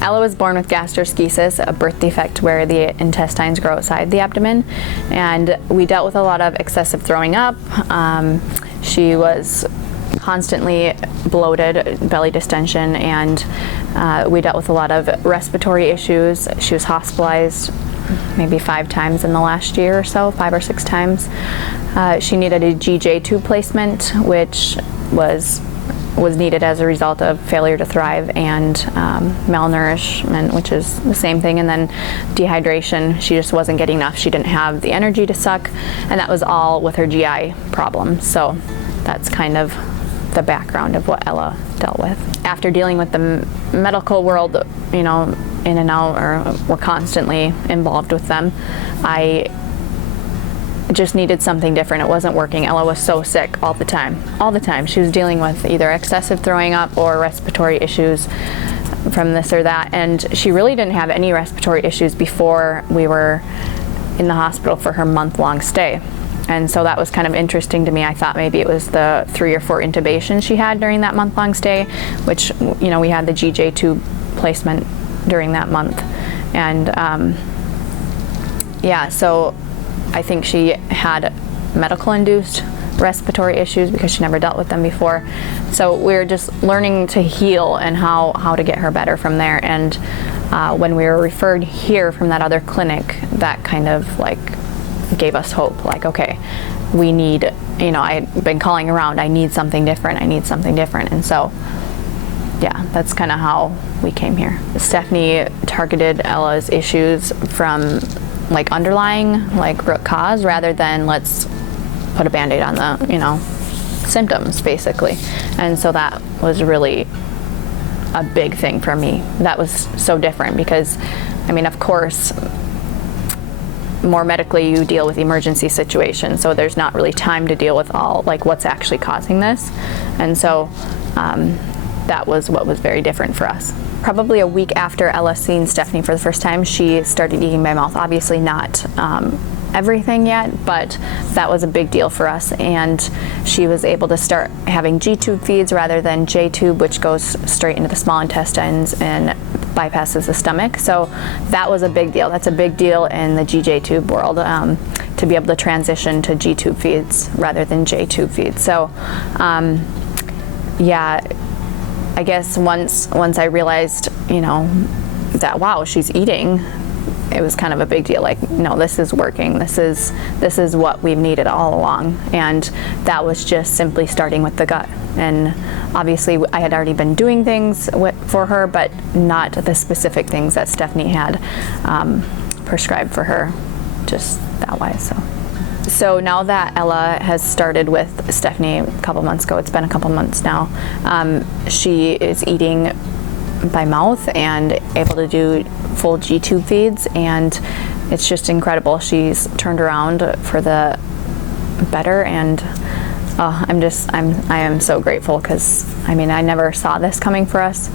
Ella was born with gastroschisis, a birth defect where the intestines grow outside the abdomen, and we dealt with a lot of excessive throwing up. She was constantly bloated, belly distension, and we dealt with a lot of respiratory issues. She was hospitalized maybe 5 times in the last year or so, 5 or 6 times. She needed a GJ tube placement, which was needed as a result of failure to thrive and malnourishment, which is the same thing, and then dehydration. She just wasn't getting enough. She didn't have the energy to suck, and that was all with her GI problem. So that's kind of the background of what Ella dealt with. After dealing with the medical world, you know, in and out, or we're constantly involved with them, I just needed something different. It wasn't working. Ella was so sick all the time. All the time. She was dealing with either excessive throwing up or respiratory issues from this or that. And she really didn't have any respiratory issues before we were in the hospital for her month-long stay. And so that was kind of interesting to me. I thought maybe it was the 3 or 4 intubations she had during that month-long stay, which, you know, we had the GJ tube placement during that month. And yeah, so I think she had medical-induced respiratory issues because she never dealt with them before. So we're just learning to heal and how to get her better from there. And when we were referred here from that other clinic, that kind of like gave us hope. Like, okay, we need, you know, I've been calling around, I need something different, I need something different. And so, yeah, that's kind of how we came here. Stephanie targeted Ella's issues from like underlying, like root cause, rather than let's put a Band-Aid on the, you know, symptoms, basically. And so that was really a big thing for me. That was so different because, I mean, of course, more medically you deal with emergency situations, so there's not really time to deal with all, like, what's actually causing this. And so that was what was very different for us. Probably a week after Ella seen Stephanie for the first time, she started eating by mouth. Obviously not everything yet, but that was a big deal for us. And she was able to start having G-tube feeds rather than J-tube, which goes straight into the small intestines and bypasses the stomach. So that was a big deal. That's a big deal in the GJ tube world, to be able to transition to G-tube feeds rather than J-tube feeds. So yeah, I guess once I realized, you know, that wow, she's eating, it was kind of a big deal. Like, no, this is working. This is what we've needed all along. And that was just simply starting with the gut. And obviously I had already been doing things for her, but not the specific things that Stephanie had prescribed for her, just that way. So now that Ella has started with Stephanie a couple months ago, it's been a couple months now, she is eating by mouth and able to do full G-tube feeds, and it's just incredible. She's turned around for the better, and I am so grateful, because I mean, I never saw this coming for us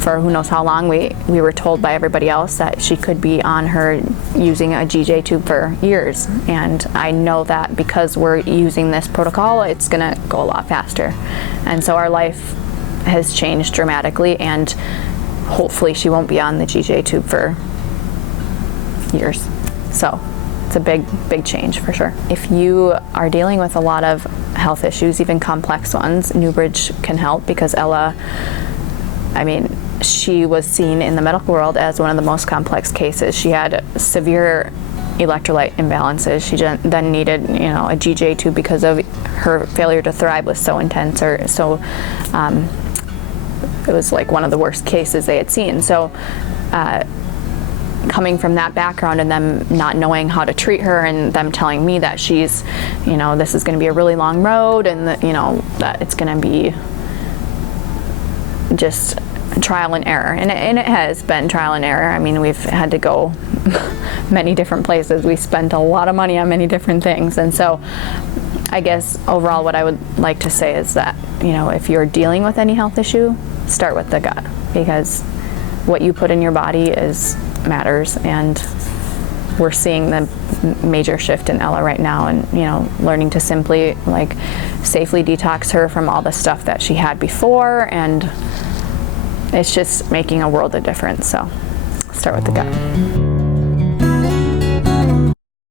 for who knows how long. We were told by everybody else that she could be on her using a GJ tube for years, and I know that because we're using this protocol, it's gonna go a lot faster. And so our life has changed dramatically, and hopefully she won't be on the GJ tube for years. So it's a big change for sure. If you are dealing with a lot of health issues, even complex ones, Newbridge can help, because Ella, I mean, she was seen in the medical world as one of the most complex cases. She had severe electrolyte imbalances. She then needed, you know, a GJ tube because of her failure to thrive was so intense, or so it was like one of the worst cases they had seen. So coming from that background and them not knowing how to treat her, and them telling me that she's, you know, this is going to be a really long road, and that, you know, that it's going to be just trial and error, and it has been trial and error. I mean, we've had to go many different places. We spent a lot of money on many different things, and so I guess overall what I would like to say is that, you know, if you're dealing with any health issue, start with the gut, because what you put in your body matters, and we're seeing the major shift in Ella right now, and, you know, learning to simply, like, safely detox her from all the stuff that she had before, and it's just making a world of difference. So start with the gut.